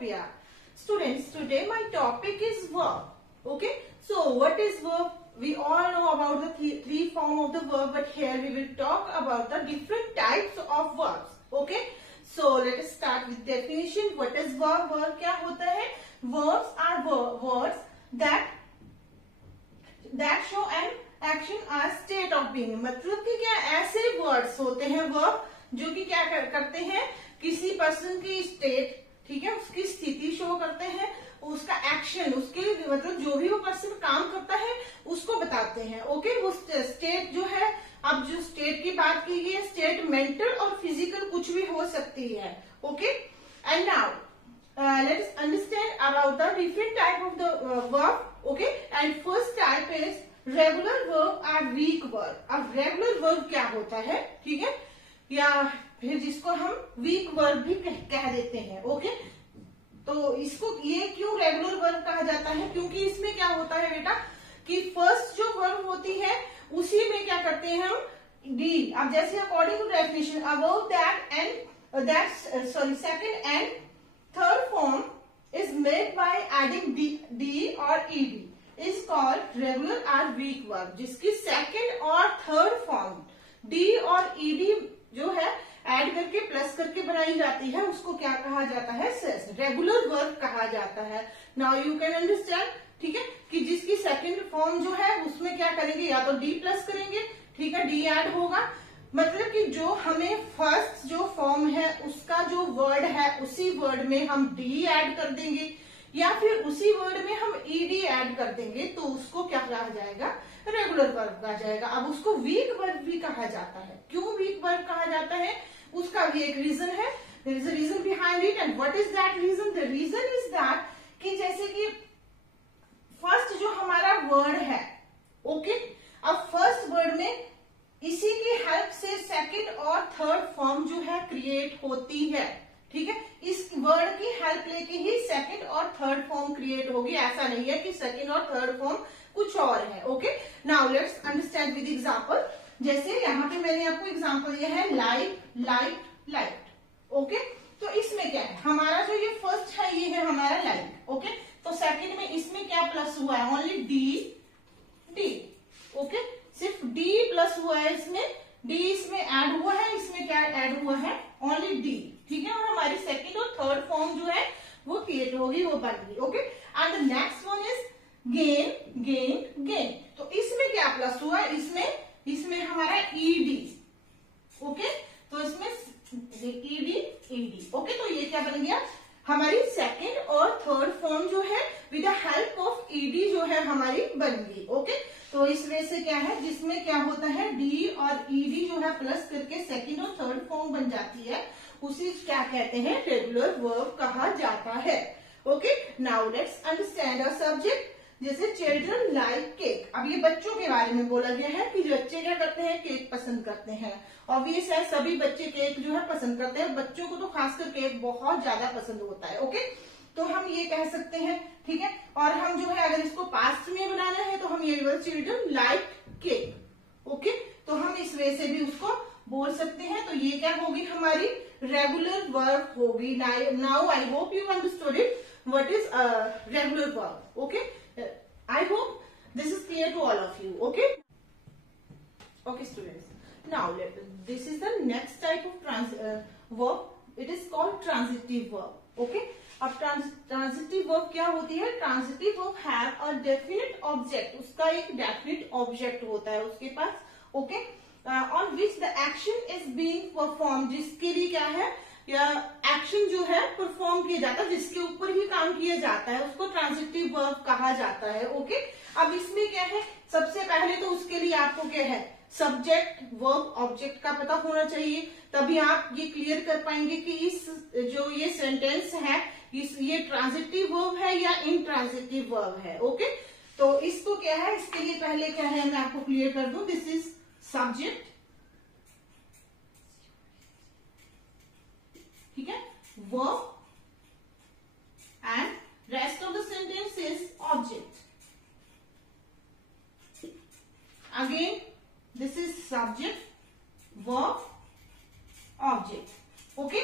Priya. Students, today my topic is verb. Okay, so what is verb? We all know about the three form of the verb, but here we will talk about the different types of verbs. Okay, so let us start with definition. What is verb? Verb क्या होता है? Verbs are words that show an action or state of being. मतलब कि क्या ऐसे words होते हैं verb जो कि क्या करते हैं, किसी पर्सन की स्टेट, ठीक है, उसकी स्थिति शो करते हैं, उसका एक्शन, उसके मतलब जो भी वो पर्सन काम करता है उसको बताते हैं. ओके, वो स्टेट जो है, अब जो स्टेट की बात की गई है, स्टेट मेंटल और फिजिकल कुछ भी हो सकती है. Okay, and now let us understand about the different type of the verb. Okay, and first type is regular verb और वीक वर्ब. अब रेगुलर वर्ब क्या होता है, ठीक है, या फिर जिसको हम वीक वर्ब भी कह देते हैं. ओके, तो इसको ये क्यों रेगुलर वर्ब कहा जाता है? क्योंकि इसमें क्या होता है बेटा कि फर्स्ट जो वर्ब होती है उसी में क्या करते हैं हम, डी. अब जैसे according to definition, about that and second and third form is made by adding d or ed is called regular or weak verb. जिसकी सेकंड और थर्ड फॉर्म d और ed जो है ऐड करके प्लस करके बनाई जाती है, उसको क्या कहा जाता है? रेगुलर वर्ब कहा जाता है. नाउ यू कैन अंडरस्टैंड, ठीक है, कि जिसकी सेकंड फॉर्म जो है उसमें क्या करेंगे, या तो d प्लस करेंगे, ठीक है, d ऐड होगा, मतलब कि जो हमें फर्स्ट जो फॉर्म है उसका जो वर्ड है उसी वर्ड में हम डी ऐड कर देंगे, या फिर उसी वर्ड में हम ईडी ऐड कर देंगे, तो उसको क्या कहा जाएगा? रेगुलर वर्ब कहा जाएगा. अब उसको वीक वर्ब भी कहा जाता है. क्यों वीक वर्ब कहा जाता है? उसका भी एक रीजन है. There is a reason behind it. And what is that reason? The reason is that कि जैसे कि फर्स्ट जो हमारा वर्ड है, ओके, अब फर्स्ट वर्ड में इसी की हेल्प से सेकंड और थर्ड फॉर्म जो है क्रिएट होती है. ठीक है, इस वर्ड की हेल्प लेके ही सेकंड और थर्ड फॉर्म क्रिएट होगी. ऐसा नहीं है कि सेकंड और थर्ड फॉर्म कुछ और है. Okay, now let's understand with example. जैसे यहाँ पे मैंने आपको एग्जांपल दिया है लाइट, लाइट, लाइट. ओके, तो इसमें क्या है, हमारा जो ये फर्स्ट है ये है हमारा लाइट. ओके, तो सेकंड में इसमें क्या प्लस हुआ है? Only D, D. ओके, सिर्फ D प्लस हुआ है इसमें, D इसमें ऐड हुआ है, इसमें क्या ऐड हुआ है? Only D. ठीक है, और हमारी सेकंड और थर्ड फॉर्म जो है वो क्रिएट होगी, वो बन गई. Okay, and the next one is gain, gain, gain. तो इसमें क्या प्लस हुआ है? इसमें हमारा ED. ओके, तो इसमें ED, ED. ओके, तो ये क्या बन गया? हमारी सेकंड और थर्ड फॉर्म जो है with the help of ED जो है हमारी बन गई. ओके, तो इस वजह से क्या है, जिसमें क्या होता है डी और ईडी जो है प्लस करके सेकंड और थर्ड फॉर्म बन जाती है, उसी क्या कहते हैं? रेगुलर वर्ब कहा जाता है. Okay, now let's understand a subject. जैसे चिल्ड्रन लाइक केक. अब ये बच्चों के बारे में बोला गया है कि बच्चे क्या करते हैं? केक पसंद करते हैं. ऑब्वियस है, सभी बच्चे केक जो है पसंद करते हैं. बच्चों को तो खासकर केक बहुत ज्यादा पसंद होता है. ओके, तो हम ये कह सकते हैं, ठीक है, और हम जो है अगर इसको पास्ट में बनाना है तो हम ये चिल्ड्रन लाइक केक. ओके, तो हम इस वे से भी उसको बोल सकते हैं. तो ये क्या होगी? हमारी रेगुलर वर्ब होगी. Now I hope you understood it what is regular verb. Okay, I hope this is clear to all of you. Okay, okay students, now this is the next type of verb. It is called transitive verb. Okay, अब transitive verb क्या होती है? Transitive verb have a definite object. उसका एक definite object होता है उसके पास. Okay, on which the action is being perform. जिसके लिए क्या है, या एक्शन जो है परफॉर्म किया जाता है, जिसके ऊपर ही काम किया जाता है, उसको ट्रांजिटिव वर्ब कहा जाता है. ओके, अब इसमें क्या है, सबसे पहले तो उसके लिए आपको क्या है, सब्जेक्ट, वर्ब, ऑब्जेक्ट का पता होना चाहिए. तभी आप ये क्लियर कर पाएंगे कि इस जो ये सेंटेंस है ये ट्रांजिटिव वर्ब है या इनट्रांजिटिव वर्ब है. ओके, तो इसको क्या है, इसके लिए पहले क्या है मैं आपको क्लियर कर दूं. दिस इज सब्जेक्ट, ठीक है, verb and rest of the sentence is object. Again this is subject, verb, object. Okay,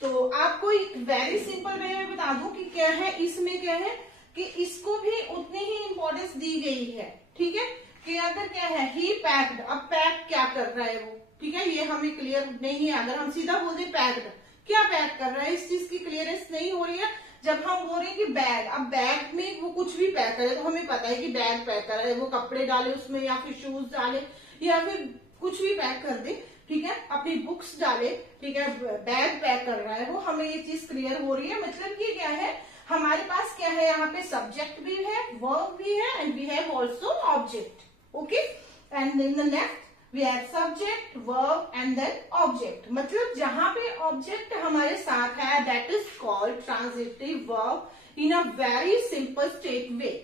तो तो आपको एक वेरी सिंपल वे में बता दूं कि क्या है इसमें, क्या है कि इसको भी उतनी ही इंपॉर्टेंस दी गई है, ठीक है। कि अगर क्या है ही पैक्ड, अब पैक क्या कर रहा है वो, ठीक है, ये हमें क्लियर नहीं है। अगर हम सीधा बोल दें पैक्ड, क्या पैक कर रहा है, इस चीज की क्लियरेंस नहीं हो रही है। जब हम बोल रहे हैं कि बैग, अब बैग में वो कुछ भी पैक करे तो हमें पता है कि बैग पैक कर रहा है, वो कपड़े डाले उसमें या फिर शूज डाले या फिर कुछ भी पैक कर दे, ठीक है, अपनी बुक्स डाले, ठीक है, बैग पैक कर रहा है वो, हमें ये चीज क्लियर हो रही है। मतलब कि क्या है, हमारे पास क्या है, यहाँ पे सब्जेक्ट भी है, वर्ब भी है, and we have also object, okay. And in the next we have subject, verb and then object. मतलब जहां पे ऑब्जेक्ट हमारे साथ है that is called transitive verb in a very simple state way,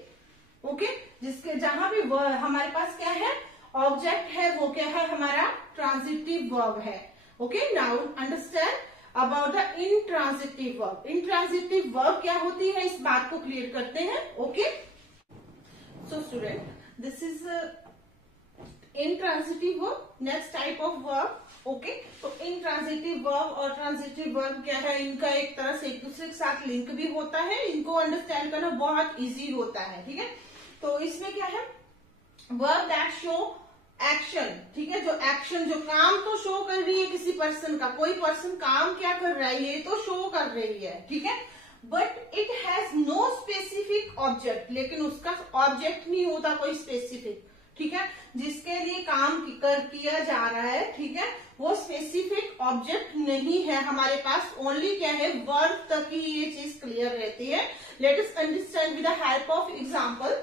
okay. जिसके जहां पे हमारे पास क्या है, ऑब्जेक्ट है, वो क्या है, हमारा ट्रांजिटिव वर्ब है, okay. Now understand about the intransitive verb. Intransitive verb क्या होती है, इस बात को क्लियर करते हैं, okay. So student, this is intransitive verb, next type of verb, okay. तो intransitive verb और transitive verb क्या है, इनका एक तरह से एक दूसरे के साथ लिंक भी होता है, इनको अंडरस्टैंड करना बहुत इजी होता है, ठीक है। तो इसमें क्या है, verb that show एक्शन, ठीक है, जो एक्शन, जो काम तो शो कर रही है किसी पर्सन का, कोई पर्सन काम क्या कर रहा है ये तो शो कर रही है, ठीक है, but it has no specific object, लेकिन उसका ऑब्जेक्ट नहीं होता कोई स्पेसिफिक, ठीक है, जिसके लिए काम किया जा रहा है, ठीक है, वो स्पेसिफिक ऑब्जेक्ट नहीं है हमारे पास, ओनली क्या है, वर्ब तक ही ये चीज क्लियर रहती है। Let us understand with the help of example.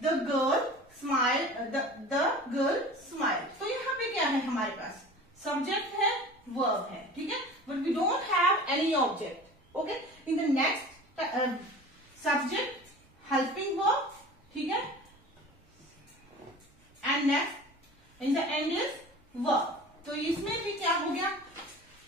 The girl smile, the girl smile. तो यहाँ पे क्या है, हमारे पास सब्जेक्ट है, वर्ब है, ठीक है, but we don't have any object, okay. In the next subject, helping verb, ठीक है, and next in the end is verb. तो इसमें भी क्या हो गया,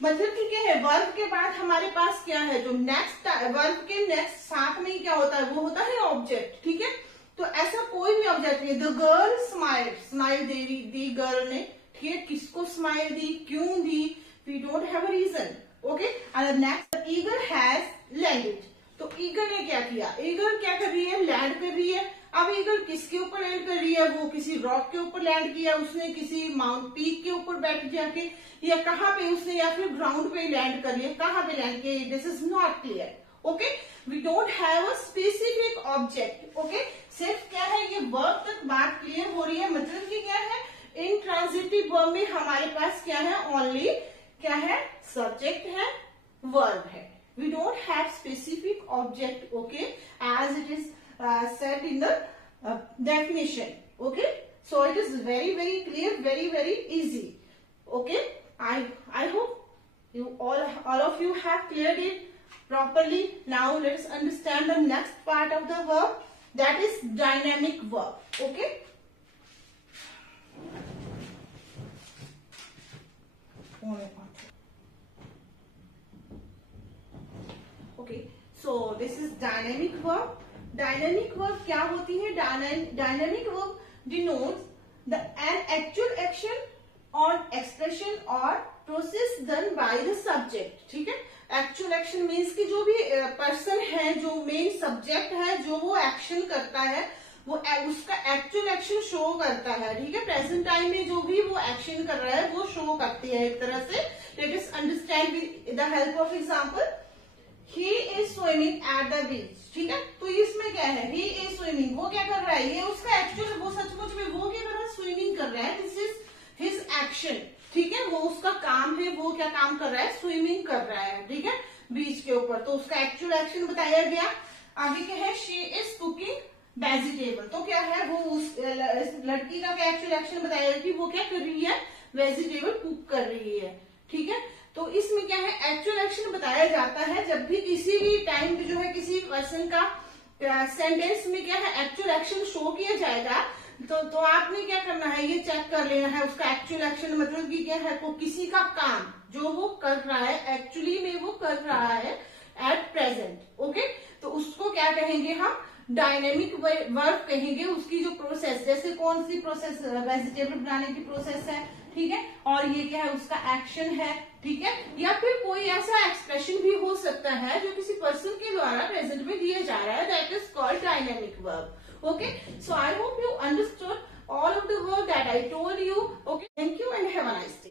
मतलब कि क्या है, वर्ब के बाद हमारे पास क्या है, जो नेक्स्ट वर्ब के नेक्स्ट साथ में ही क्या होता है, वो होता है ऑब्जेक्ट, ठीक है। तो ऐसा कोई भी ऑब्जेक्ट नहीं। द गर्ल स्माइल, स्माइल दी गर्ल ने, ठीक है, किसको स्माइल दी, क्यों दी, we don't have a reason, okay. And next eagle has landed. तो ईगल ने क्या किया, ईगल क्या कर रही है, लैंड कर रही है। अब ईगल किसके ऊपर लैंड कर रही है, वो किसी रॉक के ऊपर लैंड किया उसने, किसी माउंट पीक के ऊपर बैठ जाके, या कहाँ पे उसने, या फिर ग्राउंड पे लैंड कर लिया, कहाँ पे लैंड किया, this is not clear, okay. We don't have a specific object, okay. सिर्फ क्या है, ये वर्ब तक बात क्लियर हो रही है। मतलब कि क्या है, इंट्रांजिटिव वर्ब में हमारे पास क्या है, ओनली क्या है, सब्जेक्ट है, वर्ब है, we don't have specific object, okay, as it is said in the definition, okay. So it is very clear, very easy, okay. I hope you all of you have cleared it properly. Now let's understand the next part of the verb, that is dynamic verb, okay. Okay, so this is dynamic verb. Dynamic verb क्या होती है, dynamic verb denotes the an actual action और expression और process done by the subject, ठीक है। Actual action means कि जो भी पर्सन है, जो मेन सब्जेक्ट है, जो वो एक्शन करता है, वो उसका एक्चुअल एक्शन शो करता है, ठीक है। प्रेजेंट टाइम में जो भी वो एक्शन कर रहा है वो शो करती है एक तरह से। Let us understand with the help of example. He is swimming at the beach, ठीक है। तो इसमें क्या है, ही इज स्विमिंग, वो क्या कर रहा है, ये उसका एक्चुअल, वो सचमुच में वो क्या कर रहा है, स्विमिंग कर रहा है, दिस इज हिज एक्शन, ठीक है, वो उसका काम है, वो क्या काम कर रहा है, स्विमिंग कर रहा है, ठीक है, बीच के ऊपर। तो उसका एक्चुअल एक्शन बताया गया। आगे क्या है, शी इज कुकिंग वेजिटेबल। तो क्या है, वो उस लड़की का क्या एक्चुअल एक्शन बताया गया कि वो क्या कर रही है, वेजिटेबल कुक कर रही है, ठीक है। तो इसमें क्या है, एक्चुअल एक्शन बताया जाता है जब भी किसी भी टाइम पे जो है किसी पर्सन का सेंटेंस में क्या है, एक्चुअल एक्शन शो किया जाएगा, तो आपने क्या करना है, ये चेक कर लेना है उसका एक्चुअल एक्शन मतलब कि क्या है, को किसी का काम जो वो कर रहा है, एक्चुअली में वो कर रहा है एट प्रेजेंट, ओके। तो उसको क्या कहेंगे हम, डायनेमिक वर्ब कहेंगे। उसकी जो प्रोसेस, जैसे कौन सी प्रोसेस, वेजिटेबल बनाने की प्रोसेस है, ठीक है, और ये क्या है, उसका एक्शन है, ठीक है, या फिर कोई कोई ऐसा एक्सप्रेशन भी हो सकता है जो किसी पर्सन के द्वारा प्रेजेंट में दिया जा रहा है, that is called dynamic verb. Okay, so I hope you understood all of the work that I told you. Okay, thank you and have a nice day.